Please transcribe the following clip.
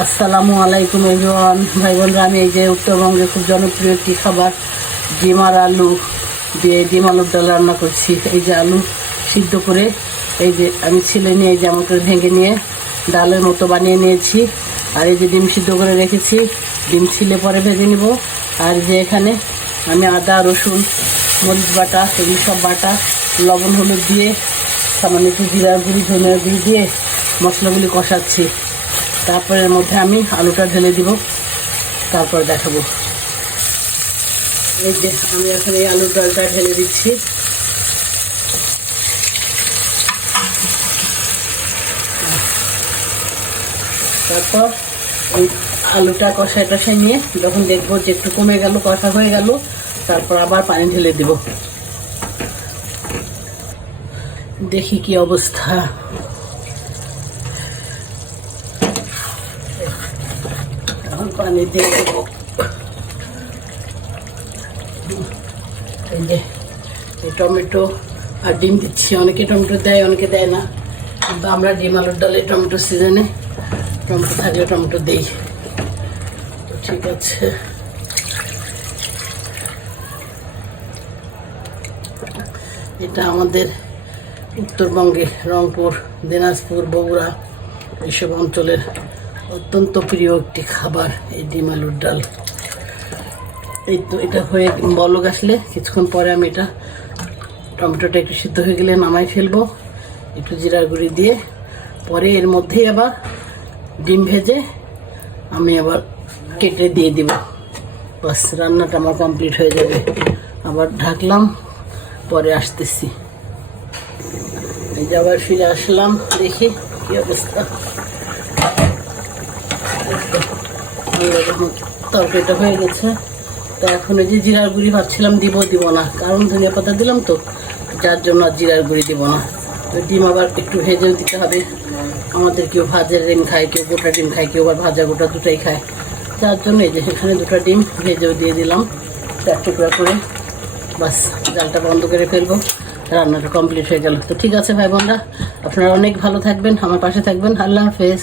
আসসালামু আলাইকুম এভরিওয়ান, ভাই বোনরা। আমি এই যে উত্তরবঙ্গে খুব জনপ্রিয় একটি খাবার ডিম আর আলু দিয়ে ডিম আলুর ডাল রান্না করছি। এই যে আলু সিদ্ধ করে এই যে আমি ছিলে নিয়ে এই যে এমন করে ভেঙে নিয়ে ডালের মতো বানিয়ে নিয়েছি। আর এই যে ডিম সিদ্ধ করে রেখেছি, ডিম ছিলে পরে ভেজে নিব। আর যে এখানে আমি আদা রসুন মরিচ বাটা এগুলি সব বাটা লবণ হলুদ দিয়ে সামান্য একটু জিরা গুঁড়ি ধনিয়া গুঁড়ি দিয়ে মশলাগুলি কষাচ্ছি। তারপরে এর মধ্যে আমি আলুটা ঢেলে দিব, তারপর দেখাবো। এই যে আমি এখন এই আলুর ডালটা ঢেলে দিচ্ছি। তারপর এই আলুটা কষায় নিয়ে যখন দেখবো যে একটু কমে গেল, কষা হয়ে গেল, তারপর আবার পানি ঢেলে দিব। দেখি কি অবস্থা। পানি দিয়ে দেবো। এই যে টমেটো আর ডিম দিচ্ছি। অনেকে টমেটো দেয়, অনেকে দেয় না, কিন্তু আমরা ডিম আলুর ডালে টমেটো সিজনে টমেটো থাকলে টমেটো দিই। তো ঠিক আছে, এটা আমাদের উত্তরবঙ্গে রংপুর, দিনাজপুর, বগুড়া এইসব অঞ্চলের অত্যন্ত প্রিয় একটি খাবার এই ডিম আলুর ডাল। এই তো এটা হয়ে বলক আসলে কিছুক্ষণ পরে আমি এটা টমেটোটা একটু সিদ্ধ হয়ে গেলে নামাই ফেলবো একটু জিরার গুঁড়ি দিয়ে। পরে এর মধ্যেই আবার ডিম ভেজে আমি আবার কেটে দিয়ে দিব। বাস, রান্নাটা আমার কমপ্লিট হয়ে যাবে। আবার ঢাকলাম, পরে আসতেছি। এই যে আবার ফিরে আসলাম, দেখি কি অবস্থা। তরকারিটা হয়ে গেছে। তো এখন এই যে জিরার গুঁড়ি ভাবছিলাম দিব না, কারণ ধনিয়া পাতা দিলাম তো, যার জন্য আর জিরার গুঁড়ি দিব না। তো ডিম আবার একটু ভেজেও দিতে হবে। আমাদের কেউ ভাজের ডিম খায়, কেউ গোটা ডিম খায়, কেউ আবার ভাজা গোটা দুটাই খায়। যার জন্য এই যে এখানে দুটো ডিম ভেজেও দিয়ে দিলাম 4 টুকরা করে। বাস, জালটা বন্ধ করে ফেলবো, রান্নাটা কমপ্লিট হয়ে গেল। তো ঠিক আছে ভাই বোনরা, আপনারা অনেক ভালো থাকবেন, আমার পাশে থাকবেন। আল্লাহ হাফেজ।